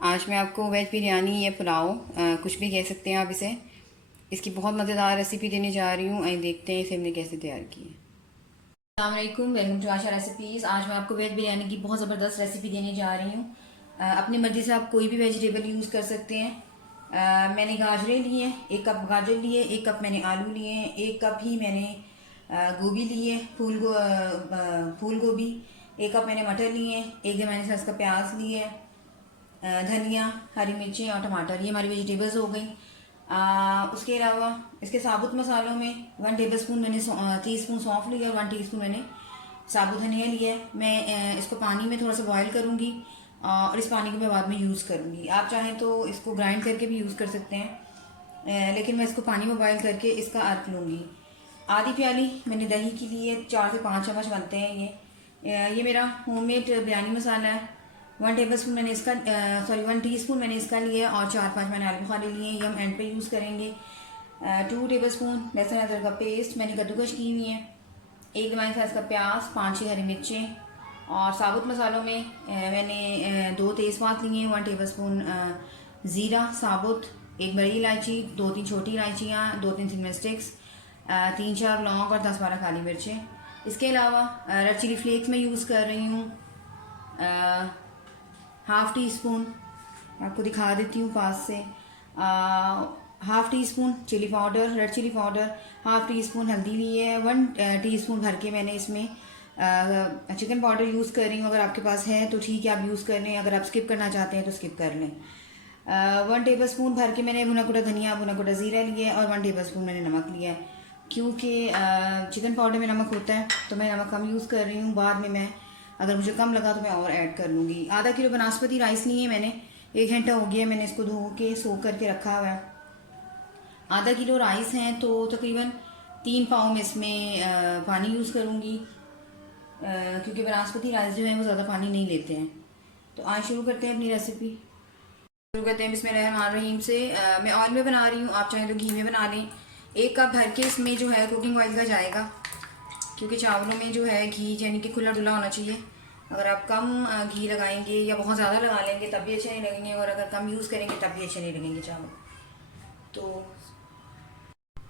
आज मैं आपको वेज बिरयानी या पुलाव कुछ भी कह सकते हैं आप इसे, इसकी बहुत मज़ेदार रेसिपी देने जा रही हूँ। आइए देखते हैं इसे हमने कैसे तैयार की है। अस्सलाम वालेकुम, वेलकम टू आशा रेसिपीज़। आज मैं आपको वेज बिरयानी की बहुत ज़बरदस्त रेसिपी देने जा रही हूँ। अपनी मर्ज़ी से आप कोई भी वेजिटेबल यूज़ कर सकते हैं। मैंने गाजरें लिए, 1 कप गाजर लिए, 1 कप मैंने आलू लिए, 1 कप ही मैंने गोभी लिए, फूल गोभी, 1 कप मैंने मटर लिए, 1 मैंने इसका प्याज लिए, धनिया, हरी मिर्ची और टमाटर। ये हमारी वेजिटेबल्स हो गई। उसके अलावा इसके साबुत मसालों में 1 टेबलस्पून मैंने टीस्पून सौंफ लिया और 1 टीस्पून मैंने साबुत धनिया लिया है। मैं इसको पानी में थोड़ा सा बॉयल करूँगी और इस पानी को मैं बाद में यूज़ करूँगी। आप चाहें तो इसको ग्राइंड करके भी यूज़ कर सकते हैं, लेकिन मैं इसको पानी में बॉयल करके इसका अर्क लूँगी। आधी प्याली मैंने दही की ली है, 4 से 5 चम्मच बनते हैं ये मेरा होममेड बिरयानी मसाला है। 1 टेबलस्पून मैंने इसका 1 टीस्पून मैंने इसका लिया और 4-5 मैंने आलू बुखारे लिए, ये हम एंड पे यूज़ करेंगे। 2 टेबलस्पून लहसुन अदरक का पेस्ट मैंने कद्दूकश की हुई है। 1 दरमियानी साइज़ का प्याज, 5-6 हरी मिर्चें। और साबुत मसालों में मैंने 2 तेज़पात लिए, 1 टेबलस्पून ज़ीरा साबुत, 1 बड़ी इलायची, 2-3 छोटी इलायचियाँ, 2-3 सिनेमन स्टिक्स, 3-4 लौंग और 10-12 काली मिर्चें। इसके अलावा रेड चिली फ्लेक्स मैं यूज़ कर रही हूँ, हाफ़ टी स्पून, आपको दिखा देती हूँ पास से। Half teaspoon chilli powder, red chilli powder, half teaspoon हल्दी ली है। 1 टीस्पून भर के मैंने इसमें चिकन पाउडर यूज़ कर रही हूँ। अगर आपके पास है तो ठीक है, आप यूज़ कर लें, अगर आप स्किप करना चाहते हैं तो स्किप कर लें। 1 टेबल स्पून भर के मैंने भुना कुटा धनिया, भुना कुटा ज़ीरा लिया है और 1 टेबल स्पून मैंने नमक लिया है। क्योंकि चिकन पाउडर में नमक होता है तो मैं नमक कम यूज़ कर रही हूँ। बाद में मैं अगर मुझे कम लगा तो मैं और ऐड कर लूँगी। आधा किलो बनास्पति राइस लिए मैंने, 1 घंटा हो गया मैंने इसको धो के सोख करके रखा हुआ है। आधा किलो राइस हैं तो तकरीबन 3 पाव में इसमें पानी यूज़ करूँगी, क्योंकि बनास्पति राइस जो है वो ज़्यादा पानी नहीं लेते हैं। तो आज शुरू करते हैं अपनी रेसिपी। शुरू करते हैं बिस्मिल्लाहिर्रहमानिर्रहीम से। मैं ऑयल में बना रही हूँ, आप चाहें तो घी में बना लें। 1 कप भर के इसमें जो है कुकिंग ऑयल का जाएगा, क्योंकि चावलों में जो है घी यानी कि खुला डुला होना चाहिए। अगर आप कम घी लगाएंगे या बहुत ज़्यादा लगा लेंगे तब भी अच्छे नहीं लगेंगे, और अगर कम यूज़ करेंगे तब भी अच्छे नहीं लगेंगे चावल। तो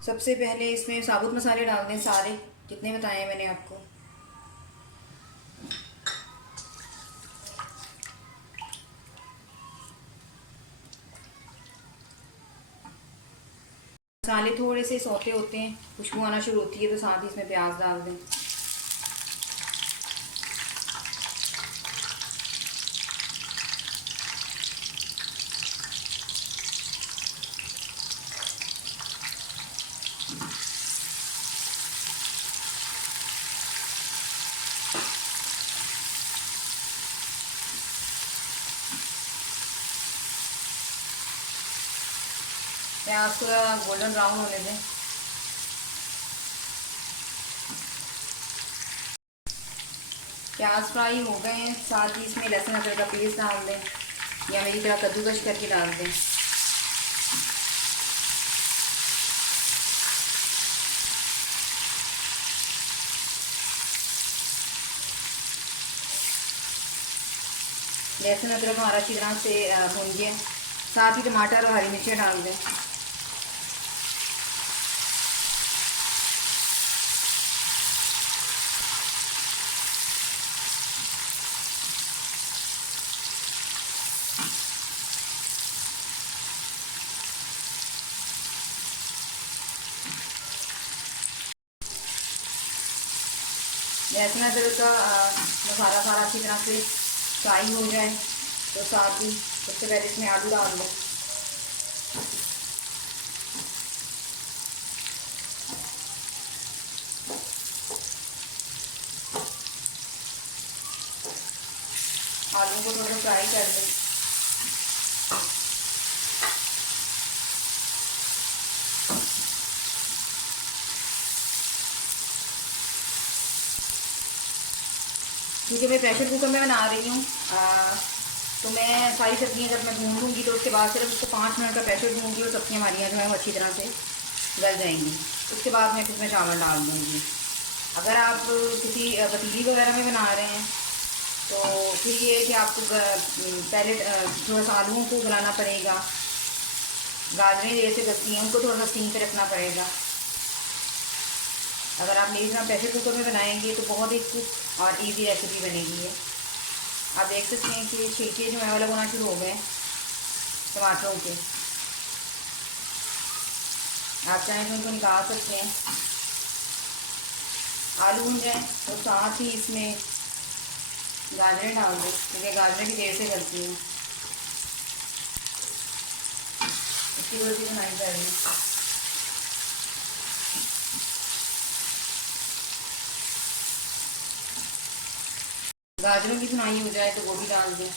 सबसे पहले इसमें साबुत मसाले डाल दें, सारे जितने बताए हैं मैंने आपको। मसाले थोड़े से सौते होते हैं, खुशबू आना शुरू होती है तो साथ ही इसमें प्याज डाल दें। प्याज को गोल्डन ब्राउन होने दें। प्याज फ्राई हो गए हैं, साथ ही इसमें लहसुन अदरक का पेस्ट डाल दें या मेरी तरह कद्दूकश करके डाल दें। लहसुन अदरक हमारा अच्छी तरह से भून गया, साथ ही टमाटर और हरी मिर्चें डाल दें। लहसुन अदरक का मसाला सारा अच्छी तरह से फ्राई हो जाए तो साथ ही सबसे पहले इसमें आलू डाल दो। आलू को थोड़ा फ्राई कर दें। क्योंकि मैं प्रेशर कुकर में बना रही हूँ, तो मैं सारी सब्जियाँ जब मैं भून लूँगी तो उसके बाद सिर्फ उसको 5 मिनट का प्रेशर दूँगी और सब्जियाँ हमारी जो है वो अच्छी तरह से गल जाएंगी। उसके बाद मैं इसमें चावल डाल दूँगी। अगर आप किसी पतीली वगैरह में बना रहे हैं तो फिर ये है कि आपको पहले थोड़ा सा आलूओं को गलाना पड़ेगा, गाजरें देर से गलती हैं उनको थोड़ा सा स्टीम पे रखना पड़ेगा। अगर आप मेरी तरह प्रेशर कुकर में बनाएंगे तो बहुत ही क्विक और इजी रेसिपी बनेगी है। आप देख सकते हैं कि छिलके जो है अलग होना शुरू हो गए टमाटरों के। आप चाहें तो उनको निकाल सकते हैं। आलू भुन जाए तो साथ ही इसमें गाजरें डाल दें, क्योंकि गाजरें भी देर से गलती हैं। इसकी थोड़ी सी बनाई कर रही हूँ। गाजरों की भुनाई हो जाए तो गोभी डाल दें।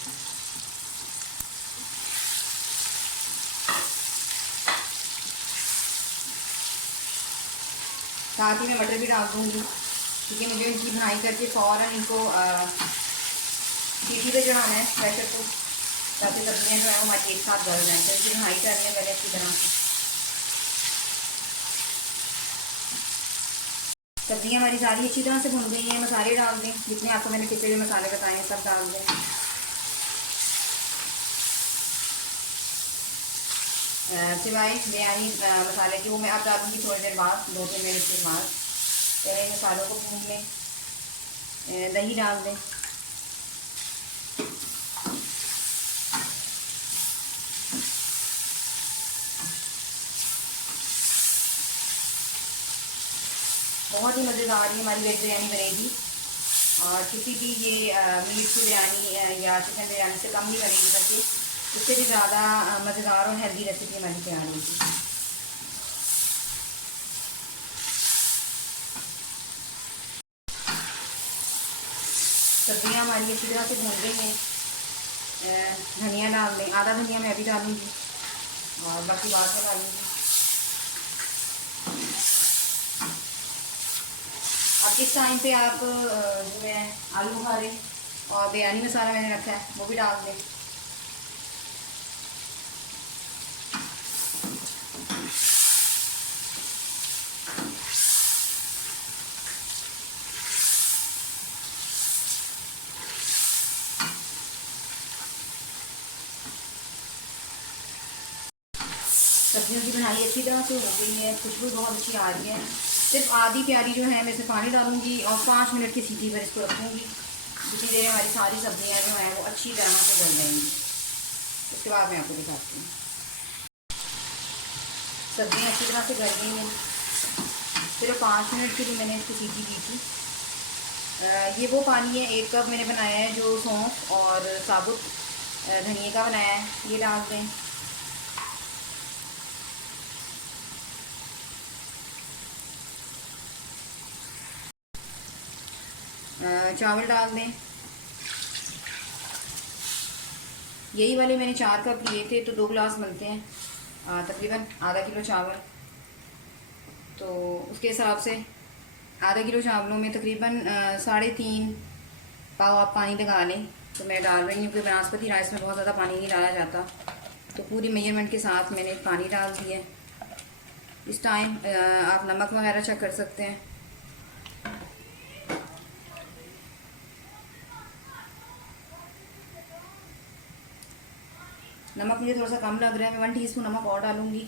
साथ ही मैं मटर भी डाल दूँगी, क्योंकि मुझे इनकी भुनाई करके फ़ौरन इनको सीटी पे चढ़ाना है प्रेशर को, ताकि सब्जियाँ जो है वो हमारे एक साथ गल जाएँ। तो इनकी भुनाई करने पहले अच्छी तरह से। सब्जियाँ हमारी सारी अच्छी तरह से भुन गई हैं। मसाले डाल दें, जितने आपको मैंने पिछले हुए मसाले बताए हैं सब डाल दें। सिवाय बिरयानी मसाले की वो मैं अब डालूँगी थोड़ी देर बाद, 2-3 मिनट के बाद। पहले मसालों को भून लें। दही डाल दें। बहुत ही मज़ेदार ही हमारी वेज बिरयानी बनेगी, और किसी भी ये मीट की बिरयानी या चिकन बिरयानी से कम नहीं बनेगी, बल्कि उससे भी ज़्यादा मज़ेदार और हेल्दी रेसिपी हमारी तैयार होगी। सब्जियाँ हमारी अच्छी तरह से भून गई हैं। धनिया डाल दें, आधा धनिया मैं अभी डालूँगी और बाकी बाद में डालूँगी। अब इस टाइम पे आप जो है आलू बुखारे और बिरयानी मसाला मैंने रखा है वो भी डाल दें। सब्जियों की बनाई अच्छी तरह से हो गई है, खुशबू बहुत अच्छी आ रही है। सिर्फ आधी प्याली जो है मैं इसे पानी डालूंगी और 5 मिनट की सीटी पर इसको रखूँगी। इसी देर हमारी सारी सब्जियां जो हैं वो अच्छी तरह से गल जाएंगी। उसके बाद मैं आपको दिखाती हूँ। सब्जियां अच्छी तरह से गल गई हैं। सिर्फ 5 मिनट के लिए मैंने इसकी सीटी की थी। ये वो पानी है, 1 कप मैंने बनाया है, जो सौंफ और साबुत धनिए का बनाया है, ये डाल दें। चावल डाल दें। यही वाले मैंने 4 कप लिए थे, तो 2 गिलास बनते हैं, तकरीबन आधा किलो चावल। तो उसके हिसाब से आधा किलो चावलों में तकरीबन 3.5 पाव आप पानी लगा लें। तो मैं डाल रही हूँ, क्योंकि बासमती राइस में बहुत ज़्यादा पानी नहीं डाला जाता। तो पूरी मेजरमेंट के साथ मैंने पानी डाल दिया है। इस टाइम आप नमक वगैरह चेक कर सकते हैं। नमक मुझे थोड़ा सा कम लग रहा है, मैं 1 टीस्पून नमक और डालूंगी।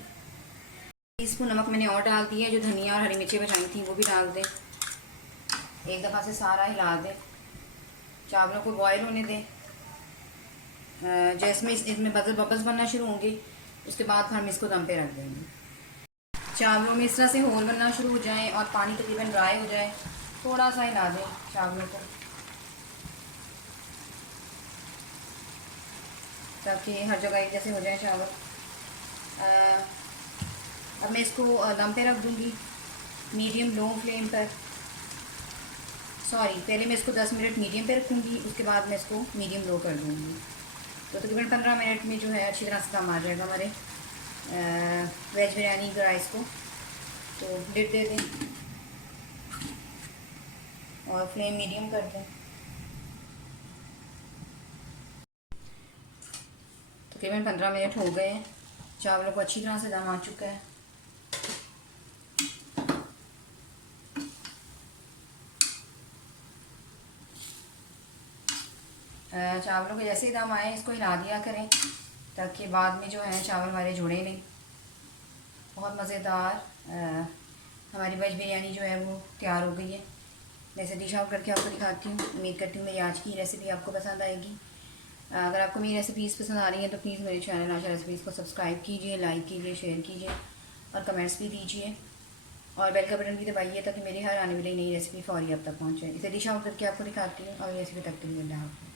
टीस्पून नमक मैंने और डाल दिया है। जो धनिया और हरी मिर्ची बचाई थी वो भी डाल दें। एक दफ़ा से सारा हिला दें। चावलों को बॉयल होने दें। जैसे इसमें बबल्स बनना शुरू होंगे, उसके बाद हम इसको दम पे रख देंगे। चावलों में इस तरह से होल बनना शुरू हो जाए और पानी तकरीबन ड्राई हो जाए, थोड़ा सा हिला दें चावलों को, ताकि हर जगह एक जैसे हो जाए चावल। अब मैं इसको दम पे रख दूँगी मीडियम लो फ्लेम पर। सॉरी, पहले मैं इसको 10 मिनट मीडियम पे रखूँगी, उसके बाद मैं इसको मीडियम लो कर दूँगी। तो तकरीबन 15 मिनट में जो है अच्छी तरह से काम आ जाएगा हमारे वेज बिरयानी का राइस को। तो लिड दे दें और फ्लेम मीडियम कर दें। तकरीबन 15 मिनट हो गए हैं। चावलों को अच्छी तरह से दम आ चुका है। चावलों के जैसे ही दम आए इसको हिला दिया करें ताकि बाद में जो है चावल हमारे जुड़े नहीं। बहुत मज़ेदार हमारी वेज बिरयानी जो है वो तैयार हो गई है। जैसे डिश आउट करके आपको दिखाती हूँ। उम्मीद करती हूँ मेरी आज की रेसिपी आपको पसंद आएगी। अगर आपको मेरी रेसिपीज़ पसंद आ रही हैं तो प्लीज़ मेरे चैनल आशा रेसिपीज़ को सब्सक्राइब कीजिए, लाइक कीजिए, शेयर कीजिए और कमेंट्स भी दीजिए और बेल का बटन भी दबाइए ताकि मेरी हर आने वाली नई रेसिपी फौरी आप तक पहुँचे। इसे डिश आउट करके आपको दिखाती हूँ और रेसिपी तक के लिए अल्लाह हाफ़िज़।